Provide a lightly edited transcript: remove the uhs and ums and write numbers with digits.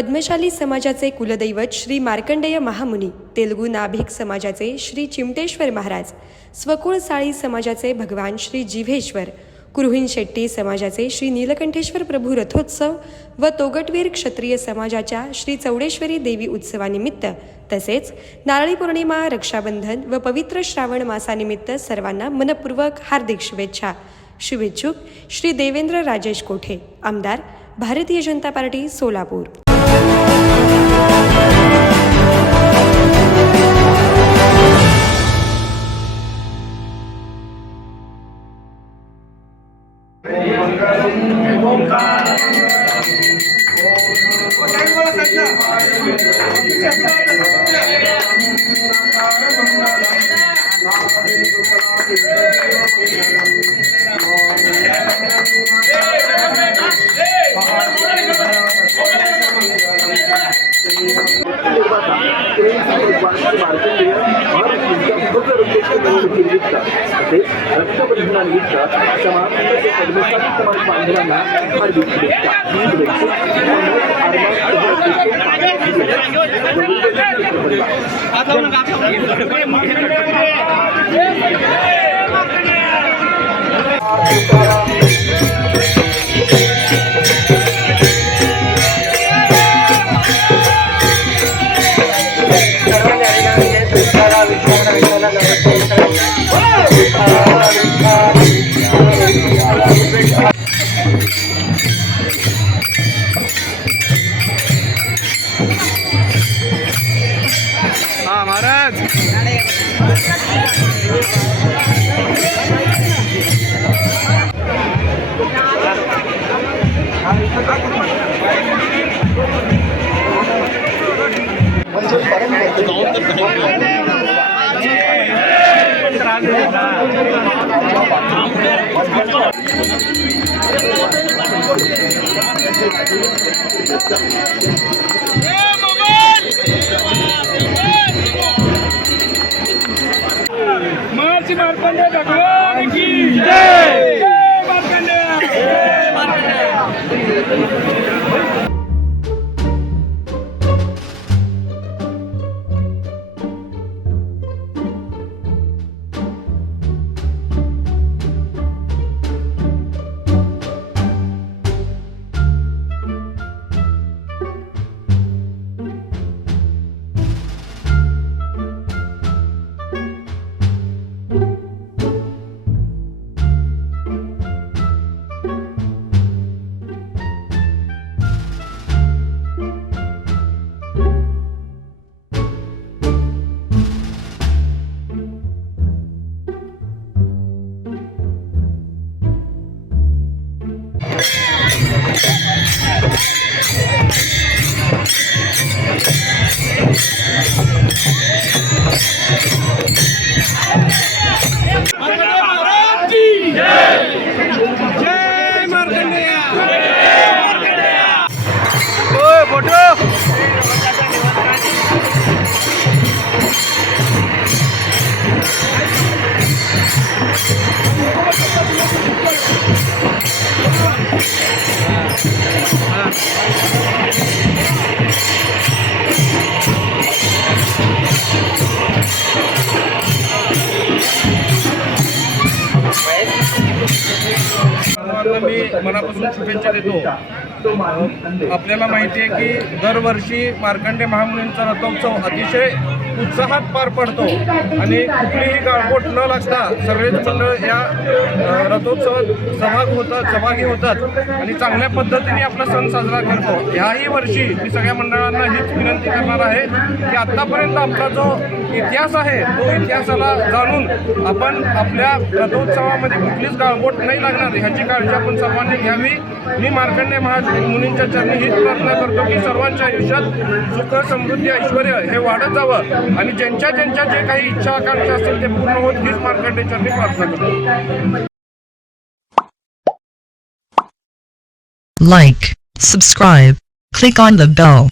पद्मशाली समाजाचे कुलदैवत श्री मार्कंडेय महामुनी, तेलुगू नाभिक समाजाचे श्री चिमटेश्वर महाराज, स्वकुळ साळी समाजाचे भगवान श्री जिव्हेश्वर, कुरुहिन शेट्टी समाजाचे श्री नीलकंठेश्वर प्रभू रथोत्सव व तोगटवीर क्षत्रिय समाजाच्या श्री चौडेश्वरी देवी उत्सवानिमित्त तसेच नारळी पौर्णिमा, रक्षाबंधन व पवित्र श्रावण मासानिमित्त सर्वांना मनपूर्वक हार्दिक शुभेच्छा. शुभेच्छुक श्री देवेंद्र राजेश कोठे, आमदार, भारतीय जनता पार्टी, सोलापूर. मार्कंडेय भगवान की जय. जय मार्कंडेय. जय मार्कंडेय. मी मनापासून शुभेच्छा देतो. आपल्याला माहिती आहे की दरवर्षी मार्कंडेय महामुनींचा रथोत्सव अतिशय उत्साहात पार पडतो आणि कुठलीही गाळबोट न लागता सगळेच मंडळ या रथोत्सवात सहभागी होतात आणि चांगल्या पद्धतीने आपला सण साजरा करतो. ह्याही वर्षी मी सगळ्या मंडळांना हीच विनंती करणार आहे की आत्तापर्यंत आपला जो इतिहास आहे तो इतिहासाला जाणून आपण आपल्या रथोत्सवामध्ये कुठलीच गाळबोट नाही लागणार ह्याची काळजी आपण सर्वांनी घ्यावी. मी मार्कंडेय महामुनींच्या चरणी हीच प्रार्थना करतो की सर्वांच्या आयुष्यात सुख, समृद्धी, ऐश्वर हे वाढत जावं आणि ज्यांच्या जे काही इच्छा आकांक्षा असतील ते पूर्ण होत हीच मार्कंडेय चरणी प्रार्थना करतो. Like, subscribe, click on the bell.